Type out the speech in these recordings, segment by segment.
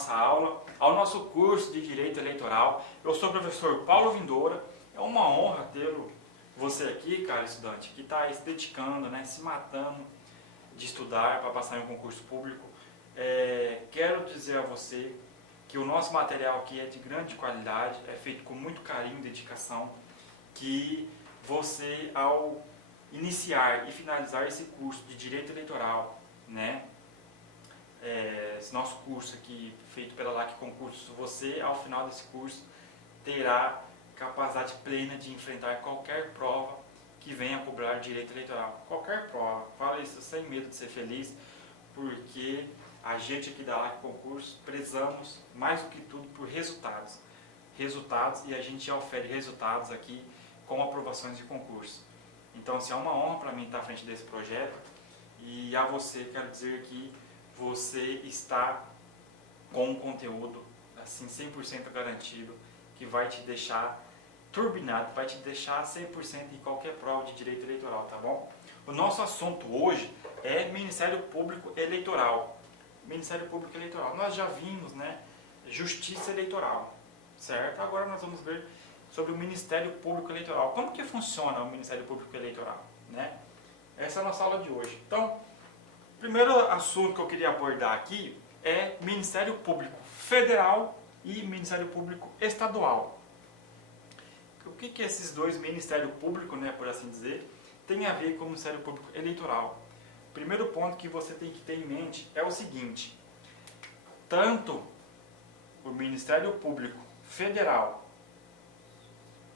nossa aula, ao nosso curso de Direito Eleitoral. Eu sou o professor Paulo Vindoura. É uma honra tê-lo, você aqui, cara estudante, que está se dedicando, né, se matando de estudar para passar em um concurso público. Quero dizer a você que o nosso material aqui é de grande qualidade, é feito com muito carinho e dedicação, que você, ao iniciar e finalizar esse curso de Direito Eleitoral, né, esse nosso curso aqui, feito pela LAC Concursos, você, ao final desse curso, terá capacidade plena de enfrentar qualquer prova que venha a cobrar direito eleitoral. Qualquer prova. Fala isso sem medo de ser feliz, porque a gente aqui da LAC Concursos prezamos, mais do que tudo, por resultados. Resultados, e a gente ofere resultados aqui com aprovações de concurso. Então, assim, é uma honra para mim estar à frente desse projeto, e a você quero dizer que você está com um conteúdo assim 100% garantido, que vai te deixar turbinado, vai te deixar 100% em qualquer prova de direito eleitoral, tá bom? O nosso assunto hoje é Ministério Público Eleitoral. Ministério Público Eleitoral. Nós já vimos, né, Justiça Eleitoral, certo? Agora nós vamos ver sobre o Ministério Público Eleitoral. Como que funciona o Ministério Público Eleitoral, né? Essa é a nossa aula de hoje. Então, o primeiro assunto que eu queria abordar aqui é Ministério Público Federal e Ministério Público Estadual. O que esses dois Ministérios Públicos, né, por assim dizer, tem a ver com o Ministério Público Eleitoral? O primeiro ponto que você tem que ter em mente é o seguinte: tanto o Ministério Público Federal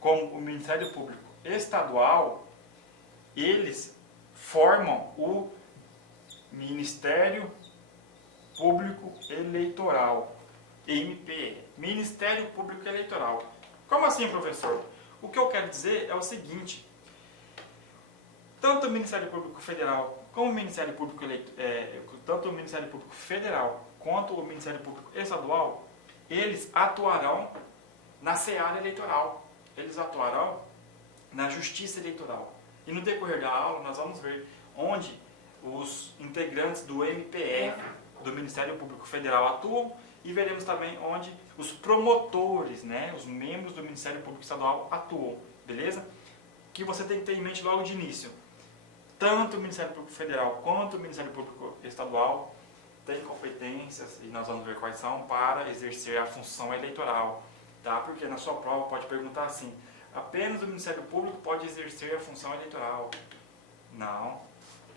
como o Ministério Público Estadual, eles formam o Ministério Público Eleitoral, MPE, Ministério Público Eleitoral. Como assim, professor? O que eu quero dizer é o seguinte: tanto o Ministério Público Federal como o Ministério Público tanto o Ministério Público Federal quanto o Ministério Público Estadual, eles atuarão na seara eleitoral, eles atuarão na Justiça Eleitoral. E no decorrer da aula nós vamos ver onde os integrantes do MPE, do Ministério Público Federal, atuam, e veremos também onde os promotores, né, os membros do Ministério Público Estadual atuam, beleza? Que você tem que ter em mente logo de início: tanto o Ministério Público Federal quanto o Ministério Público Estadual têm competências, e nós vamos ver quais são, para exercer a função eleitoral, tá? Porque na sua prova pode perguntar assim: apenas o Ministério Público pode exercer a função eleitoral? Não.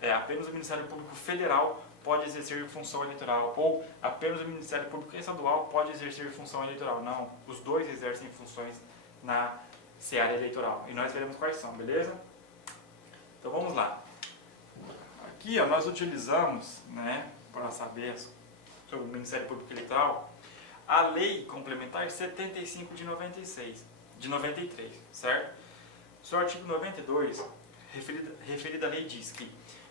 Apenas o Ministério Público Federal pode exercer função eleitoral, ou apenas o Ministério Público Estadual pode exercer função eleitoral. Não, os dois exercem funções na seara eleitoral, e nós veremos quais são, beleza? Então vamos lá. Aqui, ó, nós utilizamos, né, para saber sobre o Ministério Público Eleitoral, a Lei Complementar 75 de 93, certo? O seu artigo 92, referido à lei, diz que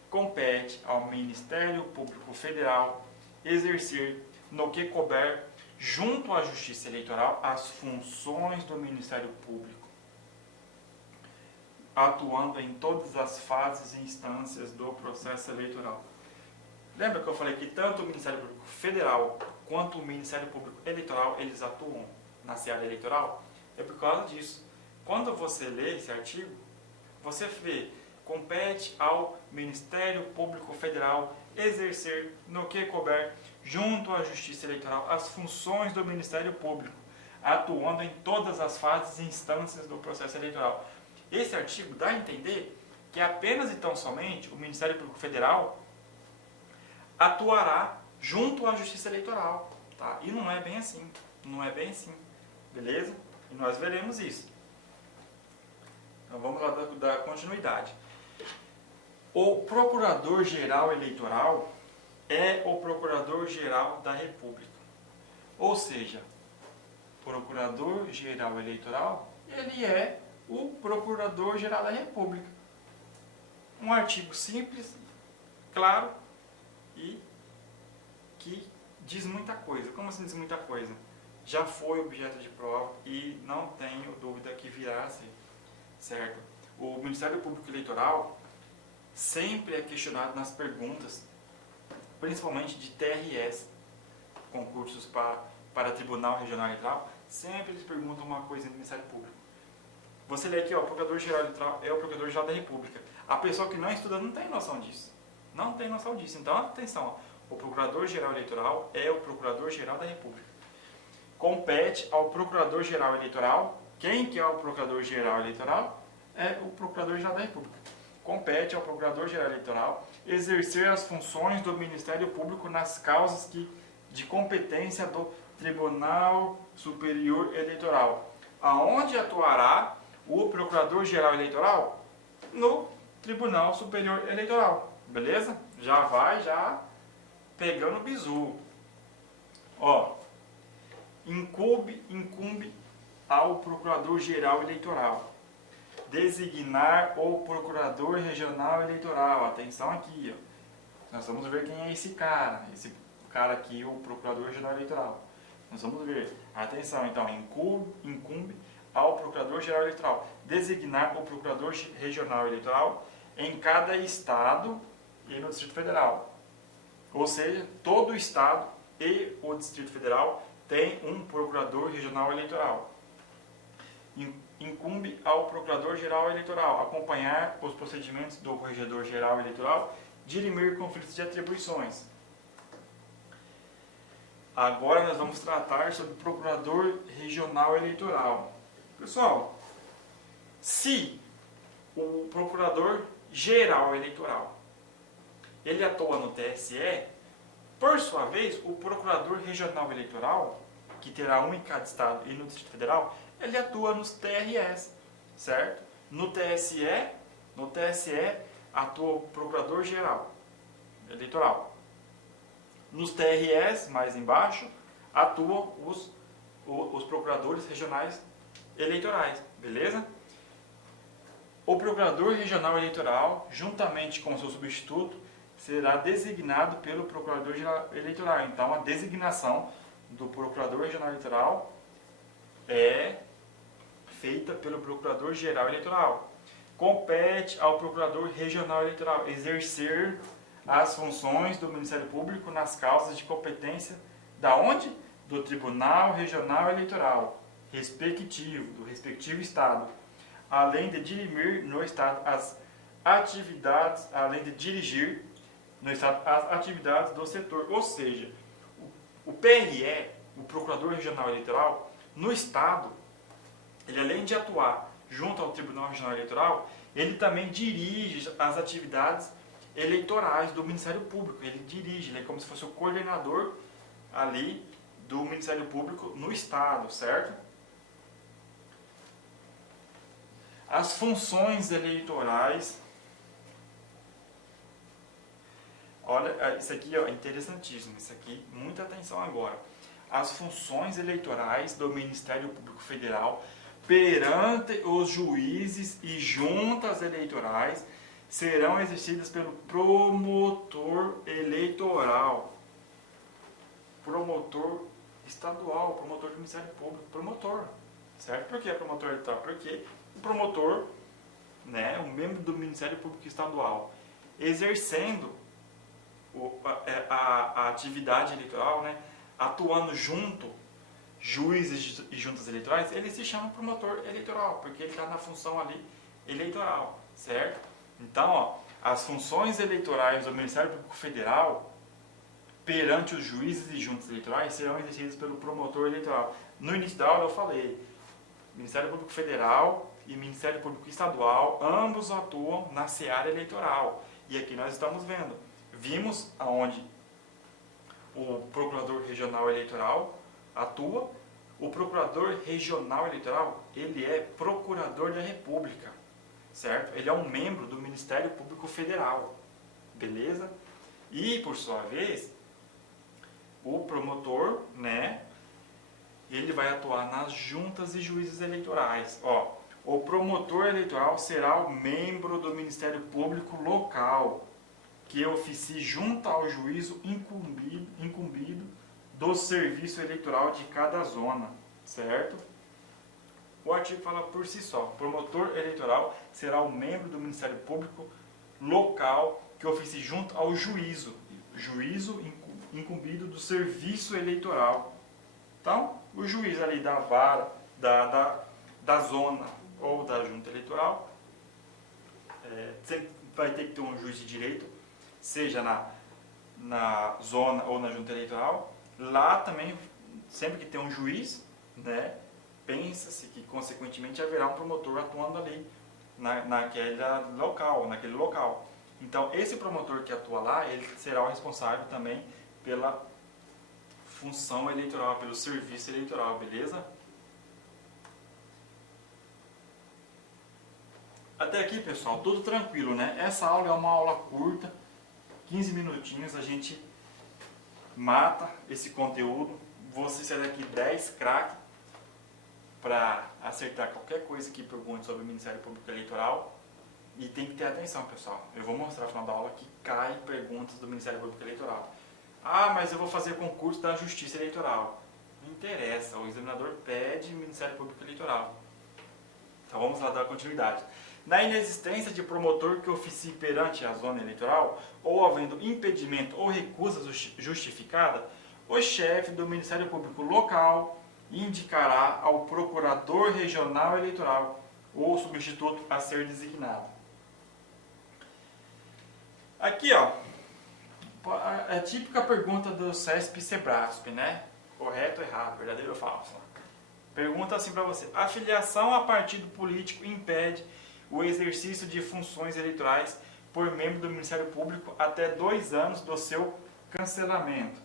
compete ao Ministério Público Federal exercer, no que couber, junto à Justiça Eleitoral, as funções do Ministério Público, atuando em todas as fases e instâncias do processo eleitoral. Lembra que eu falei que tanto o Ministério Público Federal quanto o Ministério Público Eleitoral, eles atuam na seara eleitoral? É por causa disso. Quando você lê esse artigo, você vê: compete ao Ministério Público Federal exercer, no que couber, junto à Justiça Eleitoral, as funções do Ministério Público, atuando em todas as fases e instâncias do processo eleitoral. Esse artigo dá a entender que apenas e tão somente o Ministério Público Federal atuará junto à Justiça Eleitoral, tá? E não é bem assim, não é bem assim, beleza? E nós veremos isso. Então vamos lá dar continuidade. O Procurador-Geral Eleitoral é o Procurador-Geral da República. Ou seja, o Procurador-Geral Eleitoral, ele é o Procurador-Geral da República. Um artigo simples, claro, e que diz muita coisa. Como assim diz muita coisa? Já foi objeto de prova e não tenho dúvida que virá a ser, certo? O Ministério Público Eleitoral sempre é questionado nas perguntas, principalmente de TRS, concursos para Tribunal Regional Eleitoral, sempre eles perguntam uma coisa no Ministério Público. Você lê aqui, ó, o Procurador-Geral Eleitoral é o Procurador-Geral da República. A pessoa que não estuda não tem noção disso. Não tem noção disso. Então, atenção, ó, o Procurador-Geral Eleitoral é o Procurador-Geral da República. Compete ao Procurador-Geral Eleitoral. Quem que é o Procurador-Geral Eleitoral? É o Procurador-Geral da República. Compete ao Procurador-Geral Eleitoral exercer as funções do Ministério Público nas causas de competência do Tribunal Superior Eleitoral. Aonde atuará o Procurador-Geral Eleitoral? No Tribunal Superior Eleitoral. Beleza? Já vai pegando o bizu. Ó, incumbe ao Procurador-Geral Eleitoral designar o Procurador Regional Eleitoral. Atenção aqui, ó. Nós vamos ver quem é esse cara. Esse cara aqui, o Procurador Regional Eleitoral. Nós vamos ver. Atenção, então, incumbe ao Procurador-Geral Eleitoral designar o Procurador Regional Eleitoral em cada estado e no Distrito Federal. Ou seja, todo o estado e o Distrito Federal tem um Procurador Regional Eleitoral. Incumbe ao Procurador-Geral Eleitoral acompanhar os procedimentos do Regedor-Geral Eleitoral, dirimir conflitos de atribuições. Agora nós vamos tratar sobre o Procurador Regional Eleitoral. Pessoal, se o Procurador-Geral Eleitoral ele atua no TSE, por sua vez, o Procurador Regional Eleitoral, que terá um em cada estado e no Distrito Federal, ele atua nos TREs, certo? No TSE atua o Procurador-Geral Eleitoral. Nos TREs, mais embaixo, atuam os Procuradores Regionais Eleitorais, beleza? O Procurador Regional Eleitoral, juntamente com o seu substituto, será designado pelo Procurador-Geral Eleitoral. Então, a designação do Procurador Regional Eleitoral é feita pelo Procurador-Geral Eleitoral. Compete ao Procurador Regional Eleitoral exercer as funções do Ministério Público nas causas de competência da onde? Do Tribunal Regional Eleitoral, do respectivo estado, além de dirimir no estado as atividades, do setor. Ou seja, o PRE, o Procurador Regional Eleitoral, no estado, ele além de atuar junto ao Tribunal Regional Eleitoral, ele também dirige as atividades eleitorais do Ministério Público. Ele é como se fosse o coordenador ali do Ministério Público no estado, certo? As funções eleitorais. Olha, isso aqui é interessantíssimo, isso aqui, muita atenção agora. As funções eleitorais do Ministério Público Federal perante os juízes e juntas eleitorais serão exercidas pelo promotor eleitoral, promotor estadual, promotor do Ministério Público, promotor, certo? Por que promotor eleitoral? Porque o promotor, né, um membro do Ministério Público Estadual, exercendo a atividade eleitoral, né, atuando junto juízes e juntas eleitorais, ele se chama promotor eleitoral, porque ele está na função ali eleitoral, certo? Então, ó, as funções eleitorais do Ministério Público Federal perante os juízes e juntas eleitorais serão exercidas pelo promotor eleitoral. No início da aula eu falei, Ministério Público Federal e Ministério Público Estadual, ambos atuam na seara eleitoral. E aqui nós estamos vimos aonde o Procurador Regional Eleitoral atua. O Procurador Regional Eleitoral, ele é Procurador da República, certo? Ele é um membro do Ministério Público Federal, beleza? E, por sua vez, o promotor, né, ele vai atuar nas juntas e juízes eleitorais. Ó, o promotor eleitoral será o membro do Ministério Público local, que oficie junto ao juízo incumbido do serviço eleitoral de cada zona, certo? O artigo fala por si só. O promotor eleitoral será o membro do Ministério Público local que oficie junto ao juízo incumbido do serviço eleitoral. Então, o juiz ali da vara, da zona ou da junta eleitoral, sempre vai ter que ter um juiz de direito, seja na zona ou na junta eleitoral. Lá também, sempre que tem um juiz, né, pensa-se que consequentemente haverá um promotor atuando ali naquele local. Então, esse promotor que atua lá, ele será o responsável também pela função eleitoral, pelo serviço eleitoral, beleza? Até aqui, pessoal, tudo tranquilo, né? Essa aula é uma aula curta, 15 minutinhos, a gente mata esse conteúdo. Você sai daqui 10 craques para acertar qualquer coisa que pergunte sobre o Ministério Público Eleitoral. E tem que ter atenção, pessoal. Eu vou mostrar no final da aula que cai perguntas do Ministério Público Eleitoral. Ah, mas eu vou fazer concurso da Justiça Eleitoral. Não interessa, o examinador pede Ministério Público Eleitoral. Então vamos lá dar continuidade. Na inexistência de promotor que oficie perante a zona eleitoral, ou havendo impedimento ou recusa justificada, o chefe do Ministério Público local indicará ao procurador regional eleitoral ou substituto a ser designado. Aqui, ó, é a típica pergunta do CESP e Sebrasp, né? Correto ou errado, verdadeiro ou falso? Pergunta assim para você: a filiação a partido político impede o exercício de funções eleitorais por membro do Ministério Público até 2 anos do seu cancelamento.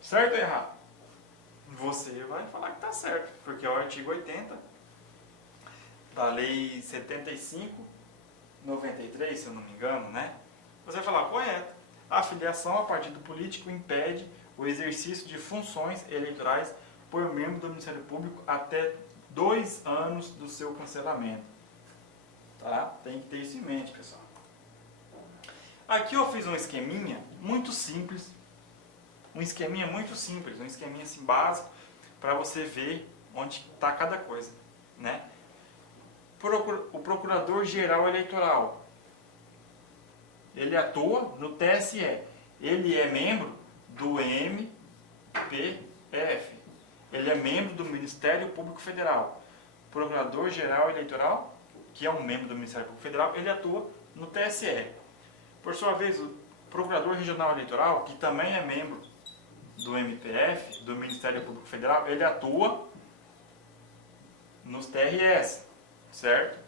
Certo ou errado? Você vai falar que está certo, porque é o artigo 80 da Lei 75/93, se eu não me engano, né? Você vai falar correto. A filiação a partido político impede o exercício de funções eleitorais por membro do Ministério Público até 2 anos do seu cancelamento. Tá? Tem que ter isso em mente, pessoal. Aqui eu fiz um esqueminha muito simples. Um esqueminha assim básico, para você ver onde está cada coisa, né? O Procurador-Geral Eleitoral, ele atua no TSE, ele é membro do MPF, ele é membro do Ministério Público Federal. Procurador-Geral Eleitoral, que é um membro do Ministério Público Federal, ele atua no TSE. Por sua vez, o Procurador Regional Eleitoral, que também é membro do MPF, do Ministério Público Federal, ele atua nos TRS, certo?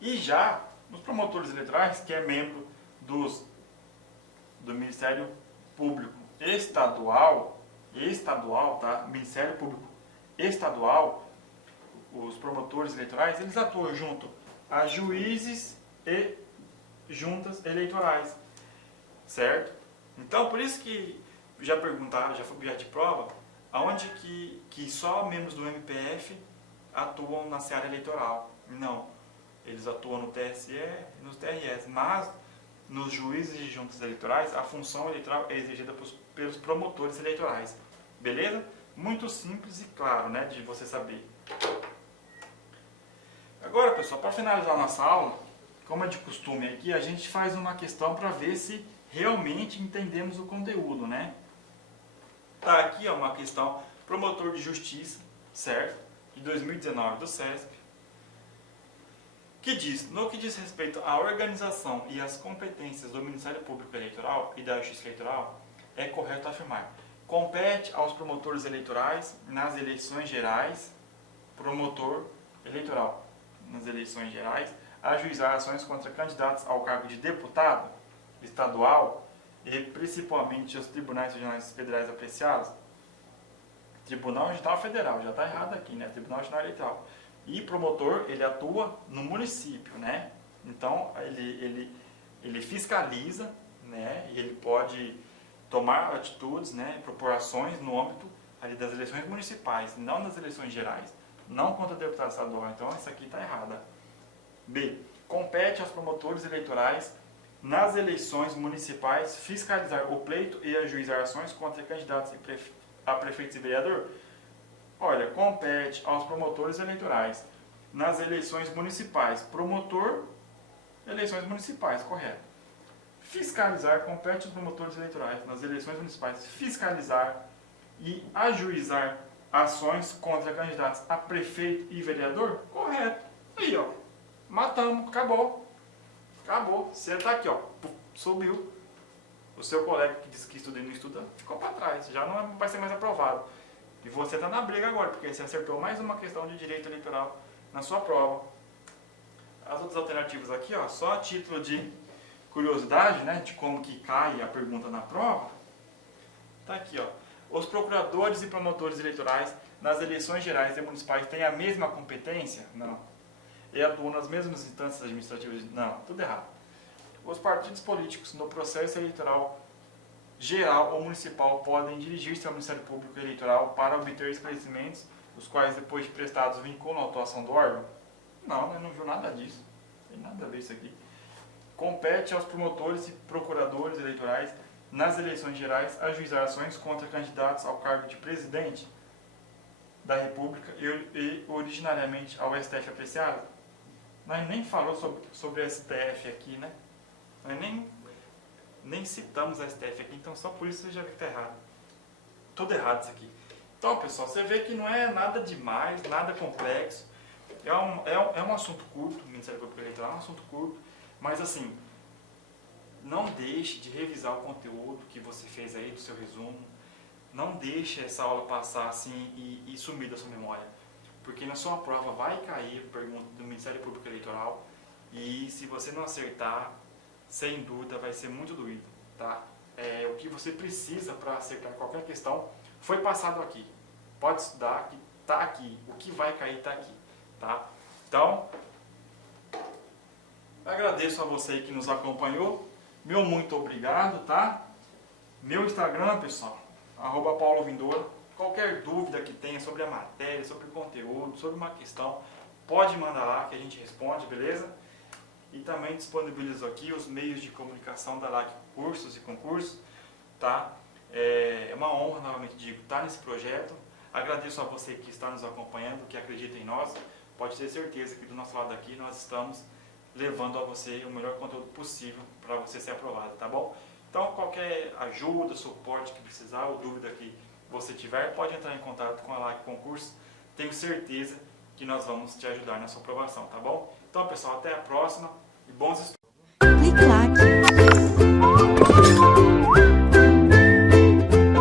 E já nos promotores eleitorais, que é membro do Ministério Público Estadual, tá? Ministério Público Estadual, os promotores eleitorais, eles atuam junto a juízes e juntas eleitorais, certo? Então, por isso que já perguntaram, já foi objeto de prova, aonde que só membros do MPF atuam na seara eleitoral. Não, eles atuam no TSE e nos TRS, mas nos juízes e juntas eleitorais, a função eleitoral é exercida pelos promotores eleitorais. Beleza? Muito simples e claro, né, de você saber. Agora, pessoal, para finalizar a nossa aula, como é de costume aqui, a gente faz uma questão para ver se realmente entendemos o conteúdo, né? Tá aqui ó, uma questão, promotor de justiça, certo? De 2019 do CESP, que diz, no que diz respeito à organização e às competências do Ministério Público Eleitoral e da Justiça Eleitoral, é correto afirmar: compete aos promotores eleitorais nas eleições gerais, promotor eleitoral nas eleições gerais, ajuizar ações contra candidatos ao cargo de deputado estadual e principalmente os tribunais regionais federais apreciados. Tribunal Regional Federal, já está errado aqui, né? Tribunal Regional Eleitoral. E promotor, ele atua no município, né? Então, ele fiscaliza, né? E ele pode tomar atitudes, né? Propor ações no âmbito ali das eleições municipais, não nas eleições gerais. Não contra deputado estadual. Então, isso aqui está errada. B. Compete aos promotores eleitorais nas eleições municipais fiscalizar o pleito e ajuizar ações contra candidatos a prefeitos e vereador? Olha, compete aos promotores eleitorais nas eleições municipais. Promotor, eleições municipais, correto. fiscalizar, compete aos promotores eleitorais nas eleições municipais, fiscalizar e ajuizar ações contra candidatos a prefeito e vereador? Correto. Aí, ó, matamos, acabou. Acabou. Você tá aqui, ó, subiu. O seu colega que disse que estuda e não estuda ficou para trás, já não vai ser mais aprovado. E você está na briga agora, porque você acertou mais uma questão de direito eleitoral na sua prova. As outras alternativas aqui, ó, só a título de curiosidade, né, de como que cai a pergunta na prova, tá aqui, ó. Os procuradores e promotores eleitorais nas eleições gerais e municipais têm a mesma competência? Não. E atuam nas mesmas instâncias administrativas? Não, tudo errado. Os partidos políticos no processo eleitoral geral ou municipal podem dirigir-se ao Ministério Público Eleitoral para obter esclarecimentos, os quais, depois de prestados, vinculam a atuação do órgão? Não, eu não viu nada disso. Não tem nada a ver isso aqui. Compete aos promotores e procuradores eleitorais nas eleições gerais ajuizar ações contra candidatos ao cargo de presidente da República e originariamente ao STF apreciado? Nós nem falou sobre o STF aqui, né? Nós nem citamos a STF aqui, então só por isso você já viu que está errado. Tudo errado isso aqui. Então, pessoal, você vê que não é nada demais, nada complexo. É um assunto curto, o Ministério Público Eleitoral é um assunto curto, mas assim, não deixe de revisar o conteúdo que você fez aí do seu resumo. Não deixe essa aula passar assim e sumir da sua memória. Porque na sua prova vai cair a pergunta do Ministério Público Eleitoral e se você não acertar, sem dúvida vai ser muito doído, tá? O que você precisa para acertar qualquer questão foi passado aqui. Pode estudar que está aqui. O que vai cair está aqui, tá? Então, agradeço a você que nos acompanhou. Meu muito obrigado, tá? Meu Instagram, pessoal, @paulovindoura. Qualquer dúvida que tenha sobre a matéria, sobre o conteúdo, sobre uma questão, pode mandar lá que a gente responde, beleza? E também disponibilizo aqui os meios de comunicação da LAC Cursos e Concursos, tá? É uma honra, novamente digo, estar nesse projeto. Agradeço a você que está nos acompanhando, que acredita em nós. Pode ter certeza que do nosso lado aqui nós estamos levando a você o melhor conteúdo possível para você ser aprovado, tá bom? Então, qualquer ajuda, suporte que precisar ou dúvida que você tiver, pode entrar em contato com a LAC Concursos. Tenho certeza que nós vamos te ajudar na sua aprovação, tá bom? Então, pessoal, até a próxima e bons estudos. Clique lá.